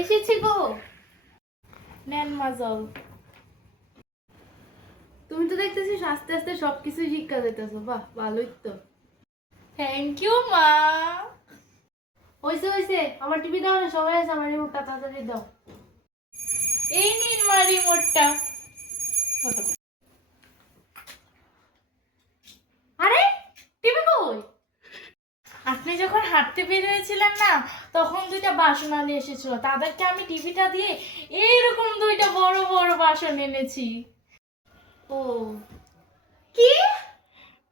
এসেছি গো। নেন মাজল। তুমি তো দেখতেছি আস্তে আস্তে সবকিছু শিক্ষা যেতেছো, বাহ ভালোই তো। থ্যাংক ইউ মা। হইছে হইছে, আমার টিভি দাও না, সবাই আছে, আমার রিমোটটা তাড়াতাড়ি দাও। এই নিন মা রিমোটটা। আরে টিভি কই? আপনি যখন হাঁটতে বের হয়েছিলেন না, তখন দুইটা বাসন আনি এসেছিল, তাদেরকে আমি টিভিটা দিয়ে এইরকম দুইটা বড় বড় বাসন এনেছি। ও কি,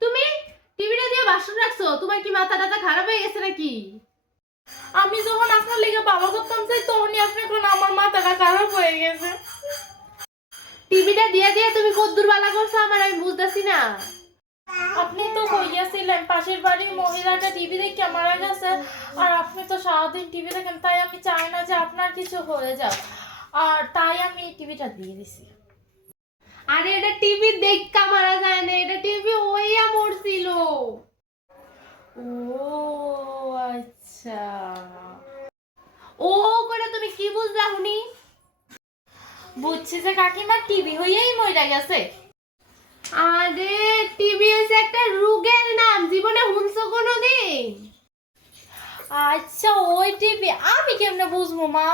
তুমি টিভিটা দিয়ে বাসন রাখছো? তোমার কি মাথা টাথা খারাপ হয়ে গেছে নাকি? আমি যখন আপনার লেগে বাবা করতাম চাই, তখনই আপনি কোন আমার মাথাটা খারাপ হয়ে গেছে। টিভিটা দিয়ে দিয়ে তুমি কদ্দুর বালা করছো আমার, আমি বুঝতেছি না। আপনি তো কইয়াছিলেন পাশের বাড়ির মহিলাটা টিভি দেখে মারা গেছে, আর আপনি তো সারাদিন টিভি দেখেন, তাই আমি চাই না যে আপনার কিছু হয়ে যাক, আর তাই আমি টিভিটা দিয়ে দিছি। আরে এটা টিভি দেখা মারা যায় না, এটা টিভি হইয়া মরছিল। ও আচ্ছা। ও করে তুমি কি বুঝলা হুনি? বুঝছি যে কাকিমা টিভি হইয়াই মইরা গেছে। আরে টিবি হচ্ছে একটা রোগের নাম, জীবনে শুনছো কোনোদিন? আচ্ছা ওই টিভি, আমি কেমনে বুঝবো মা?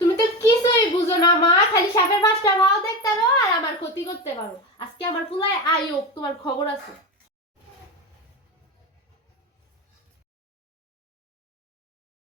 তুমি তো কিছুই বুঝো না মা, খালি সাপের পাঁচটা ভাও দেখতে পারো আর আমার ক্ষতি করতে পারো। আজকে আমার পুলায় আয়োগ, তোমার খবর আছে।